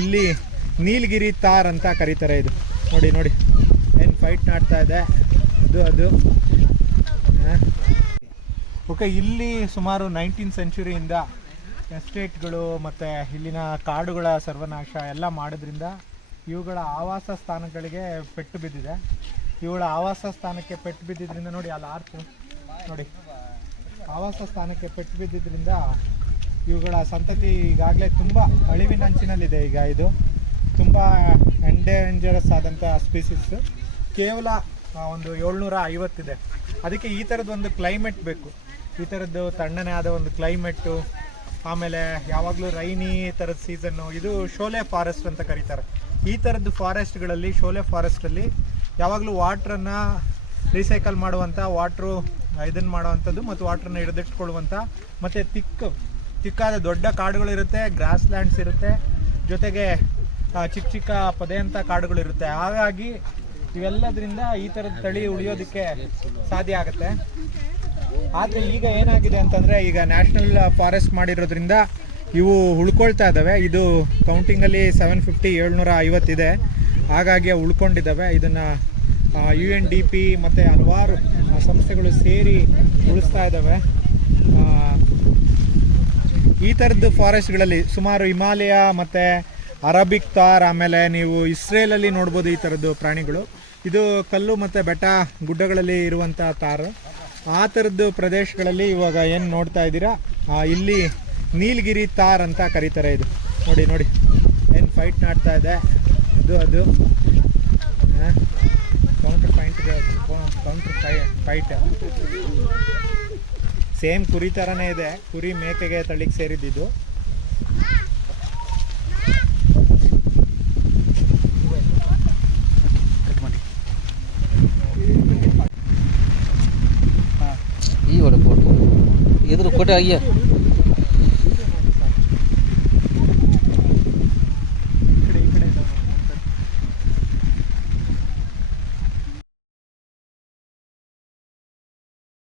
ಇಲ್ಲಿ ನೀಲಗಿರಿ ತಾರ್ ಅಂತ ಕರೀತಾರೆ. ಇದು ನೋಡಿ ನೋಡಿ ಏನು ಫೈಟ್ ಮಾಡ್ತಾ ಇದೆ ಅದು. ಓಕೆ, ಇಲ್ಲಿ ಸುಮಾರು 19th ಸೆಂಚುರಿಯಿಂದ ಎಸ್ಟೇಟ್ಗಳು ಮತ್ತು ಇಲ್ಲಿನ ಕಾಡುಗಳ ಸರ್ವನಾಶ ಎಲ್ಲ ಮಾಡೋದ್ರಿಂದ ಇವುಗಳ ಆವಾಸ ಸ್ಥಾನಗಳಿಗೆ ಪೆಟ್ಟು ಬಿದ್ದಿದೆ. ಇವುಗಳ ಆವಾಸ ಸ್ಥಾನಕ್ಕೆ ಪೆಟ್ಟು ಬಿದ್ದಿದ್ದರಿಂದ ನೋಡಿ ಅಲ್ಲಿ ಆರ್ಚು ನೋಡಿ, ಆವಾಸ ಸ್ಥಾನಕ್ಕೆ ಪೆಟ್ಟು ಬಿದ್ದಿದ್ದರಿಂದ ಇವುಗಳ ಸಂತತಿ ಈಗಾಗಲೇ ತುಂಬ ಅಳಿವಿನಂಚಿನಲ್ಲಿದೆ. ಈಗ ಇದು ತುಂಬ ಎಂಡೇಂಜರಸ್ ಆದಂಥ ಸ್ಪೀಸೀಸ್, ಕೇವಲ ಒಂದು 750 ಇದೆ. ಅದಕ್ಕೆ ಈ ಥರದ್ದು ಒಂದು ಕ್ಲೈಮೇಟ್ ಬೇಕು, ಈ ಥರದ್ದು ತಣ್ಣನೆ ಆದ ಒಂದು ಕ್ಲೈಮೇಟು, ಆಮೇಲೆ ಯಾವಾಗಲೂ ರೈನಿ ಥರದ ಸೀಸನ್ನು. ಇದು ಶೋಲೆ ಫಾರೆಸ್ಟ್ ಅಂತ ಕರೀತಾರೆ. ಈ ಥರದ್ದು ಫಾರೆಸ್ಟ್ಗಳಲ್ಲಿ, ಶೋಲೆ ಫಾರೆಸ್ಟಲ್ಲಿ ಯಾವಾಗಲೂ ವಾಟ್ರನ್ನು ರೀಸೈಕಲ್ ಮಾಡುವಂಥ, ವಾಟ್ರು ಇದನ್ನು ಮಾಡುವಂಥದ್ದು ಮತ್ತು ವಾಟ್ರನ್ನ ಹಿಡಿದಿಟ್ಕೊಳ್ಳುವಂಥ, ಮತ್ತು ತಿಕ್ಕಾದ ದೊಡ್ಡ ಕಾಡುಗಳಿರುತ್ತೆ, ಗ್ರಾಸ್ ಲ್ಯಾಂಡ್ಸ್ ಇರುತ್ತೆ, ಜೊತೆಗೆ ಚಿಕ್ಕ ಚಿಕ್ಕ ಪೊದೆಯಂಥ ಕಾಡುಗಳಿರುತ್ತೆ. ಹಾಗಾಗಿ ಇವೆಲ್ಲದರಿಂದ ಈ ಥರದ ತಳಿ ಉಳಿಯೋದಕ್ಕೆ ಸಾಧ್ಯ ಆಗುತ್ತೆ. ಆದರೆ ಈಗ ಏನಾಗಿದೆ ಅಂತಂದರೆ, ಈಗ ನ್ಯಾಷನಲ್ ಫಾರೆಸ್ಟ್ ಮಾಡಿರೋದ್ರಿಂದ ಇವು ಉಳ್ಕೊಳ್ತಾ ಇದ್ದಾವೆ. ಇದು ಕೌಂಟಿಂಗಲ್ಲಿ 750 ಇದೆ, ಹಾಗಾಗಿ ಉಳ್ಕೊಂಡಿದ್ದಾವೆ. ಇದನ್ನು UNDP ಮತ್ತು ಹಲವಾರು ಸಂಸ್ಥೆಗಳು ಸೇರಿ ಉಳಿಸ್ತಾ ಇದ್ದಾವೆ. ಈ ಥರದ್ದು ಫಾರೆಸ್ಟ್ಗಳಲ್ಲಿ ಸುಮಾರು ಹಿಮಾಲಯ ಮತ್ತು ಅರಬಿಕ್ ತಾರ್, ಆಮೇಲೆ ನೀವು ಇಸ್ರೇಲಲ್ಲಿ ನೋಡ್ಬೋದು ಈ ಥರದ್ದು ಪ್ರಾಣಿಗಳು. ಇದು ಕಲ್ಲು ಮತ್ತು ಬೆಟ್ಟ ಗುಡ್ಡಗಳಲ್ಲಿ ಇರುವಂಥ ತಾರು. ಆ ಥರದ್ದು ಪ್ರದೇಶಗಳಲ್ಲಿ ಇವಾಗ ಏನು ನೋಡ್ತಾ ಇದ್ದೀರಾ, ಇಲ್ಲಿ ನೀಲಗಿರಿ ತಾರ್ ಅಂತ ಕರೀತಾರೆ. ಇದು ನೋಡಿ ನೋಡಿ ಏನು ಫೈಟ್ ಮಾಡ್ತಾ ಇದೆ ಅದು. ಕೌಂಟರ್ ಫೈಟ್ ಸೇಮ್ ಕುರಿ ಥರನೇ ಇದೆ, ಕುರಿ ಮೇಕೆಗೆ ತಳಿಗೆ ಸೇರಿದ್ದು. ಈ ಒಳಗೆ ಎದುರು ಕೋಟೆ ಆಗಿಯಾ